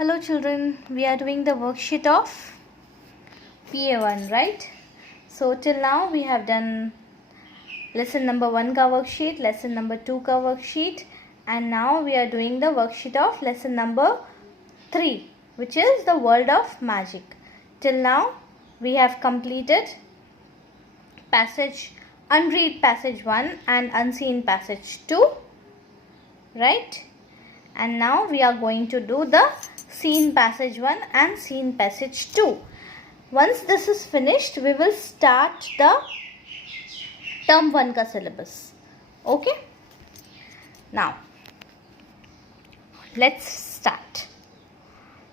Hello children, we are doing the worksheet of PA1, right? So till now we have done lesson number 1 ka worksheet, lesson number 2 ka worksheet, and now we are doing the worksheet of lesson number 3, which is the world of magic. Till now we have completed unread passage 1 and unseen passage 2, right? And now we are going to do the seen passage 1 and seen passage 2. Once this is finished, we will start the term 1 ka syllabus. Okay? Now, let's start.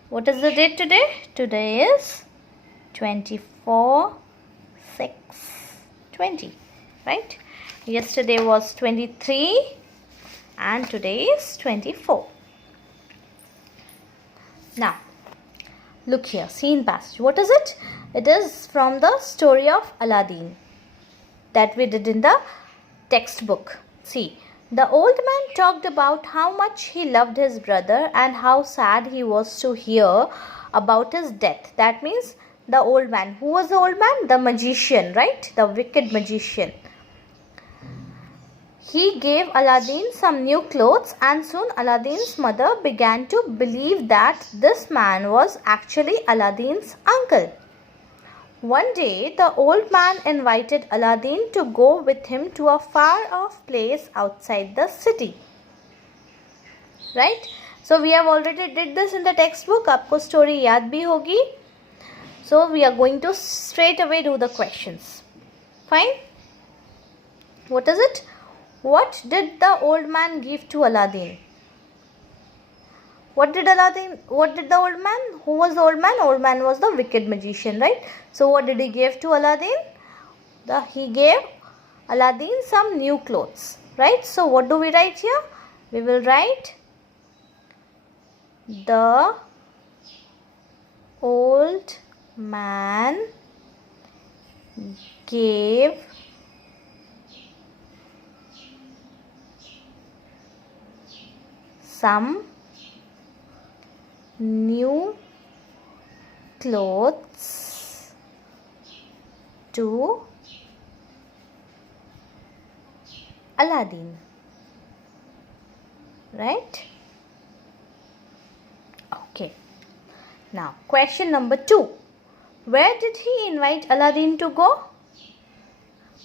What is the date today? Today is 24/6/20, right? Yesterday was 23 and today is 24. Now, look here, seen passage. What is it? It is from the story of Aladdin that we did in the textbook. See, the old man talked about how much he loved his brother and how sad he was to hear about his death. That means the old man. Who was the old man? The magician, right? The wicked magician. He gave Aladdin some new clothes, and soon Aladdin's mother began to believe that this man was actually Aladdin's uncle. One day, the old man invited Aladdin to go with him to a far-off place outside the city. Right? So, we have already did this in the textbook. Aapko story yaad bhi hogi. So, we are going to straight away do the questions. Fine? What is it? What did the old man give to Aladdin? What did the old man? Who was the old man? Old man was the wicked magician, right? So what did he give to Aladdin? He gave Aladdin some new clothes, right? So what do we write here? We will write the old man gave some new clothes to Aladdin, right? Okay. Now, question number 2. Where did he invite Aladdin to go?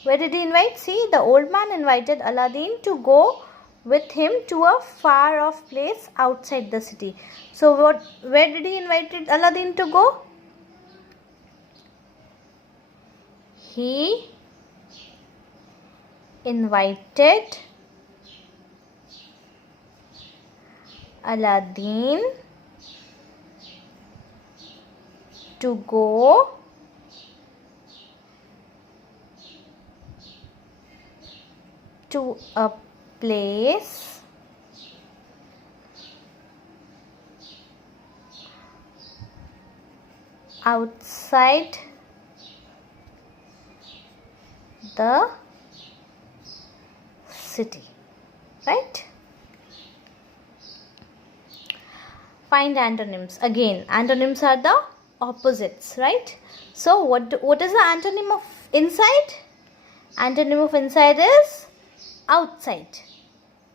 Where did he invite? See, the old man invited Aladdin to go with him to a far-off place outside the city. So, where did he invite Aladdin to go? He invited Aladdin to go to a place outside the city, right? Find antonyms. Again, antonyms are the opposites, right? So what is the antonym of inside? Antonym of inside is outside.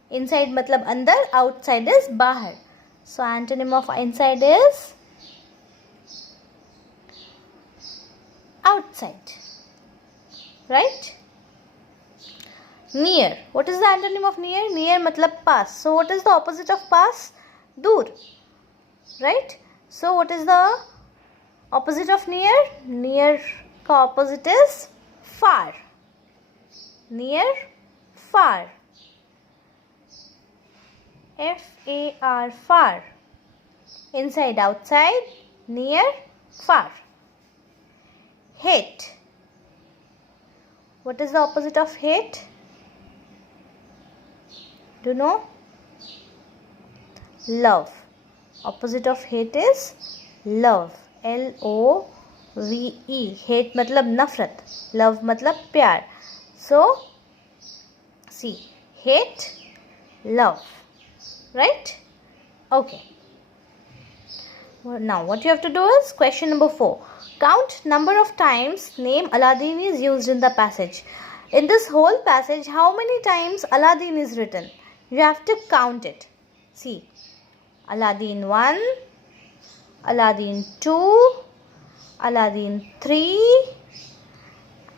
Inside matlab andar, outside is bahar. So antonym of inside is outside, right? Near. What is the antonym of near? Near matlab pass. So what is the opposite of pass? Dur, right? So what is the opposite of near? Near ka opposite is far. Near, far. F-A-R, far. Inside, outside, near, far. Hate. What is the opposite of hate? Do you know? Love. Opposite of hate is love. L-O-V-E. Hate matlab nafrat. Love matlab pyar. So, see, hate, love, right? Okay. Now what you have to do is question number 4. Count number of times name Aladdin is used in the passage. In this whole passage, how many times Aladdin is written? You have to count it. See, Aladdin 1, Aladdin 2, Aladdin 3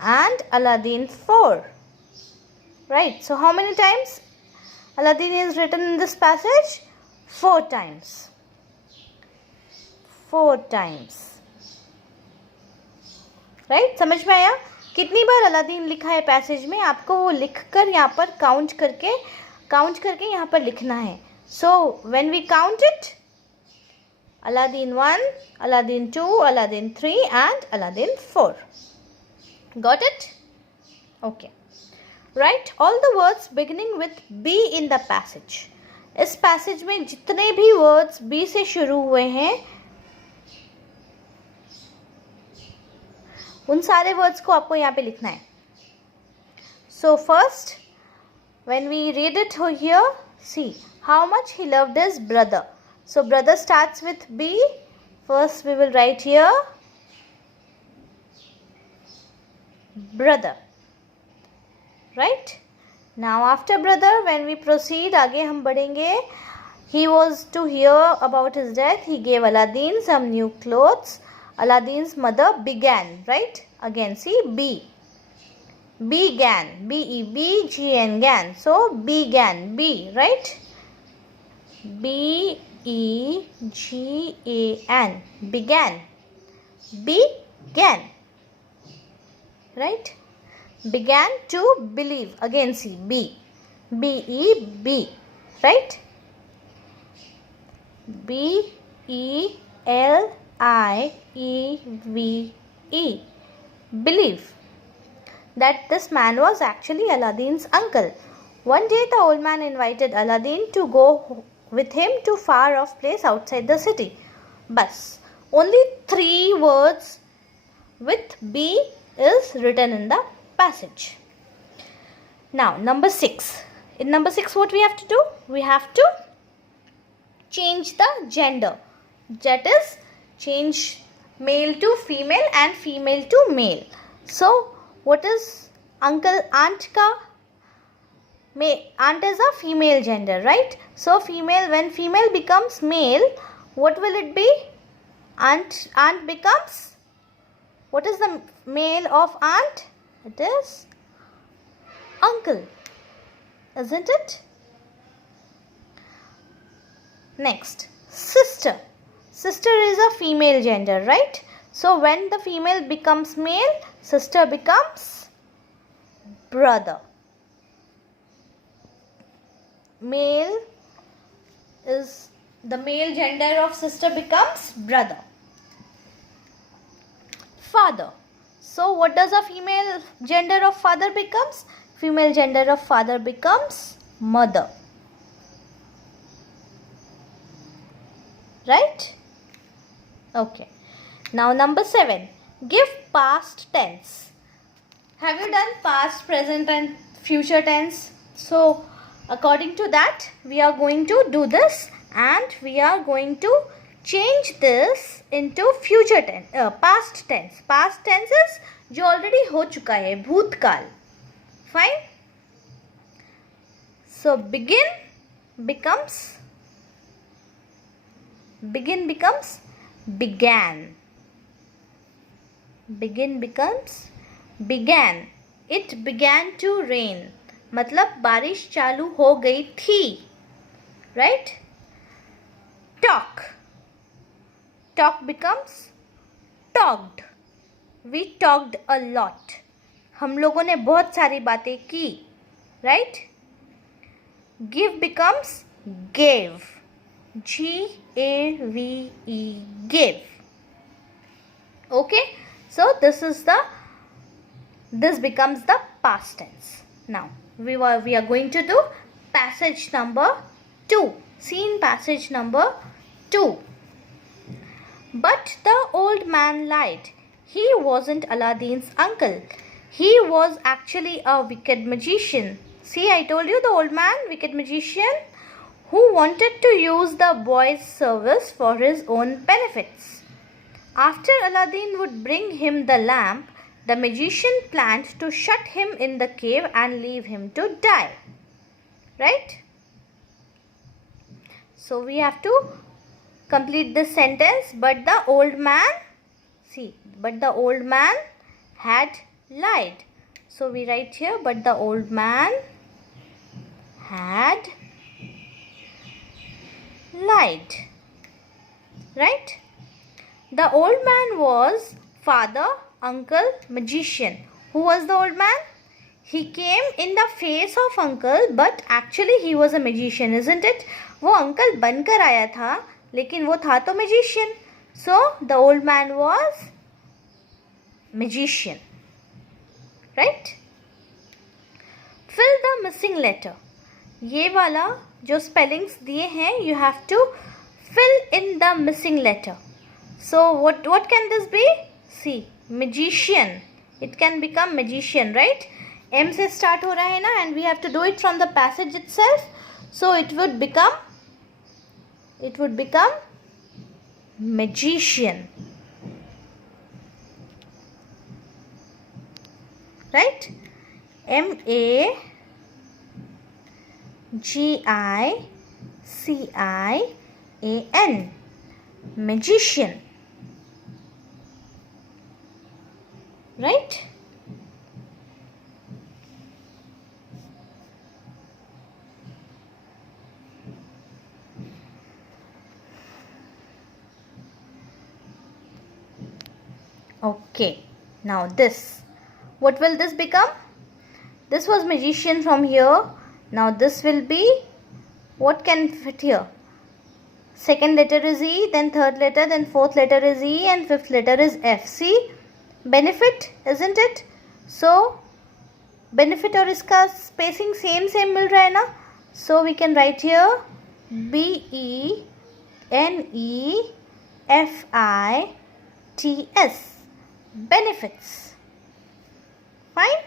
and Aladdin 4. Right, so how many times Aladdin is written in this passage? 4 times. 4 times. Right समझ में आया? कितनी बार Aladdin लिखा है passage में, आपको वो लिखकर यहाँ पर काउंट करके यहाँ पर लिखना है. So when we count it, Aladdin 1, Aladdin 2, Aladdin 3 and Aladdin 4. Got it? Okay. Write all the words beginning with B in the passage. इस पैसेज में जितने भी वर्ड्स बी से शुरू हुए हैं, उन सारे वर्ड्स को आपको यहाँ पे लिखना है. So first when we read it here, see how much he loved his brother. So brother starts with B. First we will write here brother. Right now after brother when we proceed, आगे हम बढ़ेंगे. He was to hear about his death. He gave Aladdin some new clothes. Aladdin's mother began, right? Again, see, B. Began, B-E-B-G-N, gan. So, began, B, right? B-E-G-A-N, began. Began, right? Began to believe. Again, see, B. B-E-B, right? B-E-L-I-E-V-E, believe that this man was actually Aladdin's uncle. One day the old man invited Aladdin to go with him to far off place outside the city. Bas, only 3 words with B is written in the passage. Now number 6. In number 6 what we have to do? We have to change the gender. That is, change male to female and female to male. So what is uncle aunt ka? Aunt is a female gender, right? So female, when female becomes male, what will it be? Aunt becomes, what is the male of aunt? It is uncle, isn't it? Next, sister. Sister is a female gender, right? So when the female becomes male, sister becomes brother. Male is, the male gender of sister becomes brother. Father. So what does a female gender of father becomes? Female gender of father becomes mother. Right? Okay. Now number 7. Give past tense. Have you done past, present and future tense? So according to that we are going to do this and we are going to change this into future tense, past tense. Past tense is जो already हो चुका है, भूतकाल. Fine? So begin becomes began. Begin becomes began. It began to rain. मतलब बारिश चालू हो गई थी. Right? Talk. Talk becomes talked. We talked a lot. हम लोगों ने बहुत सारी बातें की. Right? Give becomes gave. G-A-V-E, give. Okay, so this becomes the past tense. Now we are going to do passage number 2. Scene passage number 2. But the old man lied. He wasn't Aladdin's uncle. He was actually a wicked magician. See, I told you the old man, wicked magician, who wanted to use the boy's service for his own benefits. After Aladdin would bring him the lamp, the magician planned to shut him in the cave and leave him to die. Right? So we have to complete this sentence. But the old man had lied. So we write here, but the old man had lied. Right? The old man was father, uncle, magician. Who was the old man? He came in the face of uncle, but actually he was a magician, isn't it? वो uncle बनकर आया था, लेकिन वो था तो magician. So the old man was magician. Right? Fill the missing letter. ये वाला जो spellings दिए हैं, you have to fill in the missing letter. So what can this be? See, magician. It can become magician, right? M से start हो रहा है ना, and we have to do it from the passage itself. So it would become magician. Right? M-A-G-I-C-I-A-N. Magician. Right? Okay, now this. What will this become? This was magician from here. Now this will be, what can fit here? Second letter is E, then third letter, then fourth letter is E, and fifth letter is F. See? Benefit, isn't it? So, benefit और इसका spacing same मिल रहा है ना? So we can write here B-E-N-E-F-I-T-S. Benefits. Fine?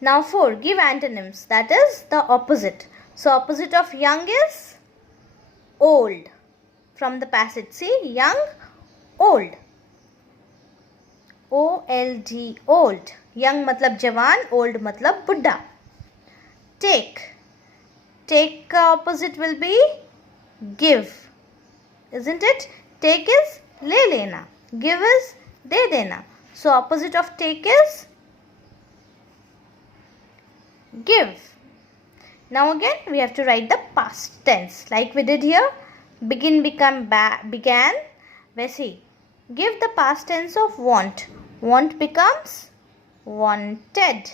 Now 4. Give antonyms. That is the opposite. So opposite of young is old. From the passage, see, young, old. O-L-D, old. Young matlab jawan, old matlab buddha. Take. Take ka opposite will be give. Isn't it? Take is le lena. Give is de dena. So opposite of take is give. Now again we have to write the past tense like we did here. Begin, become, began. वैसे give the past tense of want. Want becomes wanted.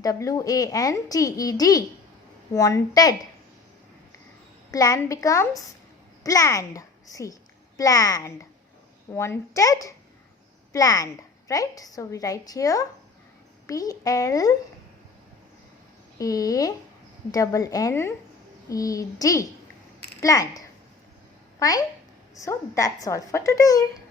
W-A-N-T-E-D. Wanted. Plan becomes planned. See, planned. Wanted, planned. Right? So we write here P-L-A-N-N-E-D. Planned. Fine? So that's all for today.